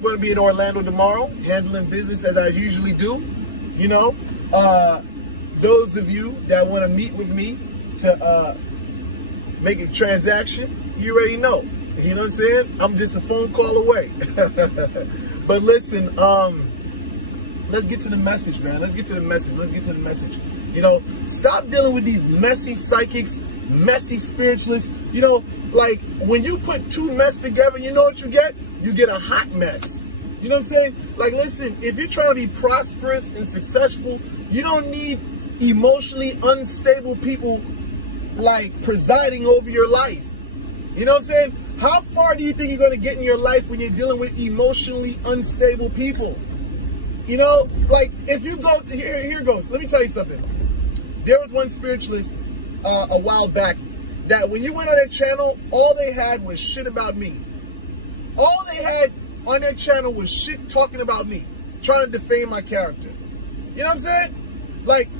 I'm going to be in Orlando tomorrow, handling business as I usually do. You know, those of you that want to meet with me to make a transaction, you already know. You know what I'm saying? I'm just a phone call away. But listen, let's get to the message, man. Let's get to the message. Let's get to the message. You know, stop dealing with these messy psychics, messy spiritualists. You know, like when you put two mess together, you know what you get? You get a hot mess. You know what I'm saying? Like, listen, if you're trying to be prosperous and successful, you don't need emotionally unstable people like presiding over your life. You know what I'm saying? How far do you think you're going to get in your life when you're dealing with emotionally unstable people? You know, like if you go, here goes. Let me tell you something. There was one spiritualist a while back that when you went on their channel, all they had was shit about me. All they had on their channel was shit talking about me, trying to defame my character. You know what I'm saying? Like,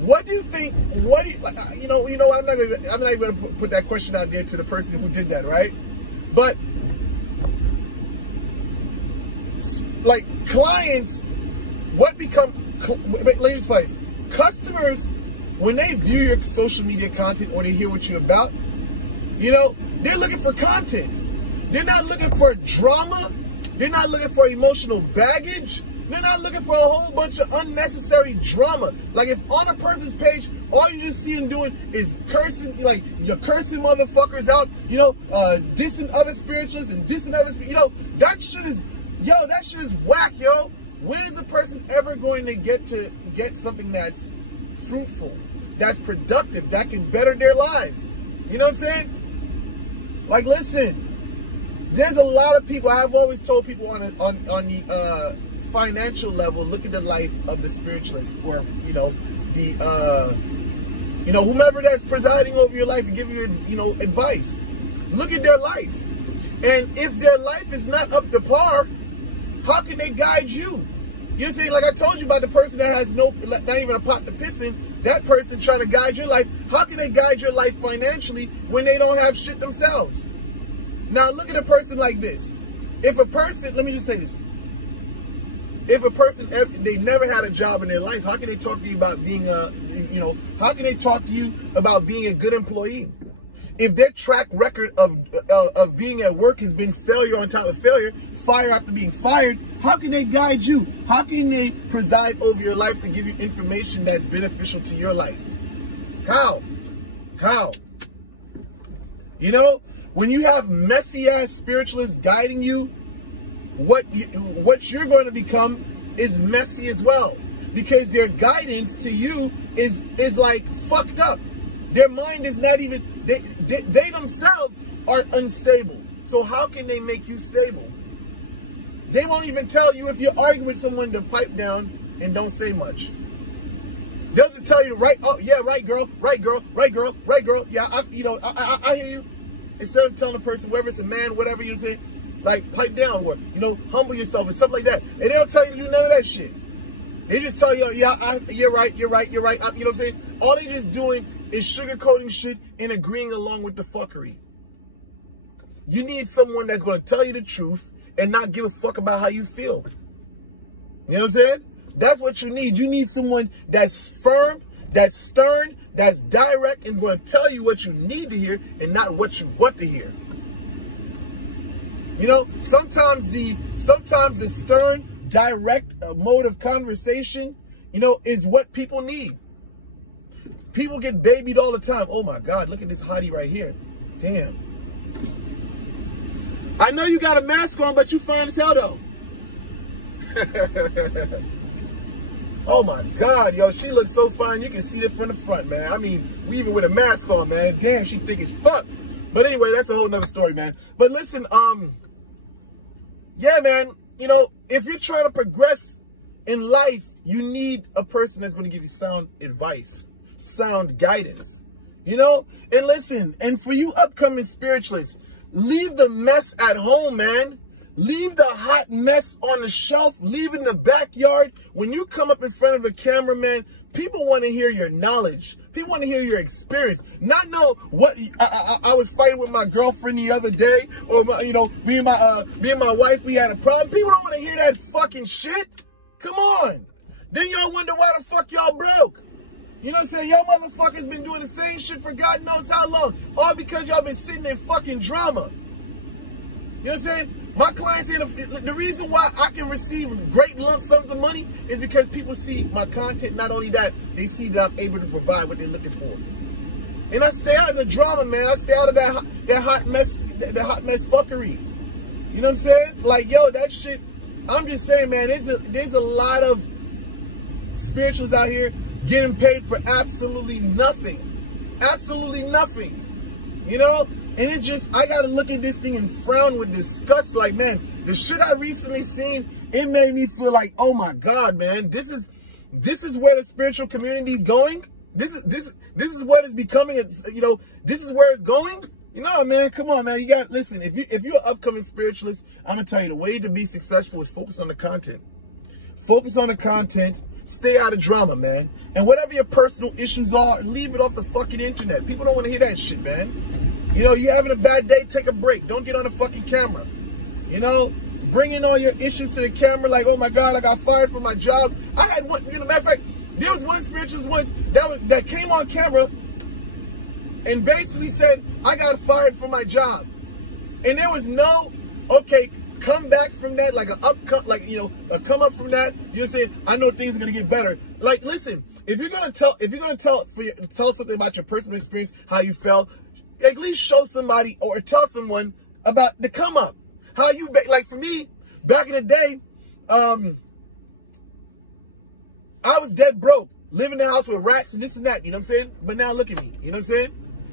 what do you think? What do you, like, you know? I'm not even going to put that question out there to the person who did that, right? But like clients, ladies place, customers, when they view your social media content or they hear what you're about, you know, they're looking for content. They're not looking for drama. They're not looking for emotional baggage. They're not looking for a whole bunch of unnecessary drama. Like if on a person's page, all you just see them doing is cursing, like you're cursing motherfuckers out, you know, dissing other spiritualists and dissing other, you know, that shit is whack, yo. When is a person ever going to get something that's fruitful, that's productive, that can better their lives? You know what I'm saying? Like, listen, there's a lot of people. I've always told people on the financial level, look at the life of the spiritualist, or you know, whomever that's presiding over your life and giving you advice. Look at their life, and if their life is not up to par, how can they guide you? You know what I'm saying? Like I told you about the person that has not even a pot to piss in. That person trying to guide your life. How can they guide your life financially when they don't have shit themselves? Now look at a person like this. If a person, let me just say this. If a person, they never had a job in their life, how can they talk to you about being how can they talk to you about being a good employee? If their track record of being at work has been failure on top of failure, fire after being fired, how can they guide you? How can they preside over your life to give you information that's beneficial to your life? How? You know, when you have messy ass spiritualists guiding you, what you're going to become is messy as well, because their guidance to you is like fucked up. Their mind is not even, they themselves are unstable. So how can they make you stable? They won't even tell you if you're arguing with someone to pipe down and don't say much. They'll just tell you to right girl, yeah, I hear you. Instead of telling the person, whether it's a man, whatever you say, like pipe down or, humble yourself and stuff like that. And they don't tell you to do none of that shit. They just tell you, yeah, you're right. You know what I'm saying? All they're just doing is sugarcoating shit and agreeing along with the fuckery. You need someone that's going to tell you the truth and not give a fuck about how you feel. You know what I'm saying? That's what you need. You need someone that's firm, that's stern, that's direct, and going to tell you what you need to hear and not what you want to hear. You know, sometimes the stern, direct mode of conversation, is what people need. People get babied all the time. Oh my God, look at this hottie right here. Damn. I know you got a mask on, but you fine as hell though. Oh my God, yo, she looks so fine. You can see it from the front, man. I mean, we even with a mask on, man. Damn, she thick as fuck. But anyway, that's a whole nother story, man. But listen, yeah, man, if you're trying to progress in life, you need a person that's going to give you sound advice, sound guidance, And listen, and for you upcoming spiritualists, leave the mess at home, man. Leave the hot mess on the shelf. Leave it in the backyard. When you come up in front of a camera, man, People want to hear your knowledge. People want to hear your experience. Not know what I was fighting with my girlfriend the other day, or me and my wife, we had a problem. People don't want to hear that fucking shit. Come on. Then y'all wonder why the fuck y'all broke. You know what I'm saying? Y'all motherfuckers been doing the same shit for God knows how long. All because y'all been sitting in fucking drama. You know what I'm saying? My clients, the reason why I can receive great lump sums of money is because people see my content. Not only that, they see that I'm able to provide what they're looking for. And I stay out of the drama, man. I stay out of that hot mess fuckery. You know what I'm saying? Like, yo, that shit, I'm just saying, man, there's a lot of spiritualists out here getting paid for absolutely nothing. Absolutely nothing. You know? And it's just, I got to look at this thing and frown with disgust. Like, man, the shit I recently seen, it made me feel like, oh my God, man, this is where the spiritual community is going. This is what it's becoming. It's, you know, this is where it's going. You know, man, come on, man. You got, listen, if you're an upcoming spiritualist, I'm going to tell you, the way to be successful is focus on the content. Focus on the content. Stay out of drama, man. And whatever your personal issues are, leave it off the fucking internet. People don't want to hear that shshit, man. You know, you having a bad day, take a break. Don't get on the fucking camera. You know, bring in all your issues to the camera like, oh my God, I got fired from my job. I had one, you know, matter of fact, there was one spiritualist once that came on camera and basically said, I got fired from my job. And there was no, okay, come back from that, like a come up from that. You know what I'm saying? I know things are gonna get better. Like, listen, if you're gonna tell something about your personal experience, how you felt, at least show somebody or tell someone about the come up. How you, like for me, back in the day, I was dead broke, living in a house with rats and this and that, you know what I'm saying? But now look at me, you know what I'm saying?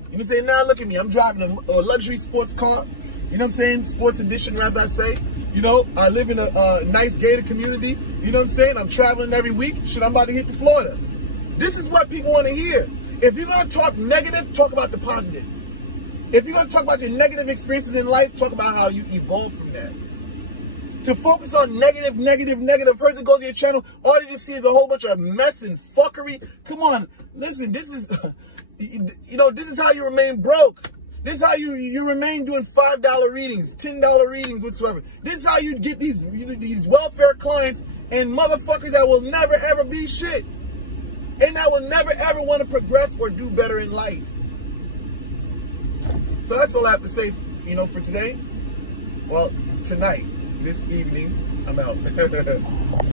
You know what I'm saying? Now look at me, I'm driving a luxury sports car, you know what I'm saying? Sports edition, rather I say. You know, I live in a nice gated community, you know what I'm saying? I'm traveling every week, shit, I'm about to hit Florida. This is what people want to hear. If you're going to talk negative, talk about the positive. If you're going to talk about your negative experiences in life, talk about how you evolve from that. To focus on negative, person goes to your channel, all you see is a whole bunch of mess and fuckery. Come on, listen, this is, you know, this is how you remain broke. This is how you remain doing $5 readings, $10 readings, whatsoever. This is how you get these welfare clients and motherfuckers that will never, ever be shit. And that will never, ever want to progress or do better in life. So that's all I have to say, you know, for today. Well, tonight, this evening, I'm out.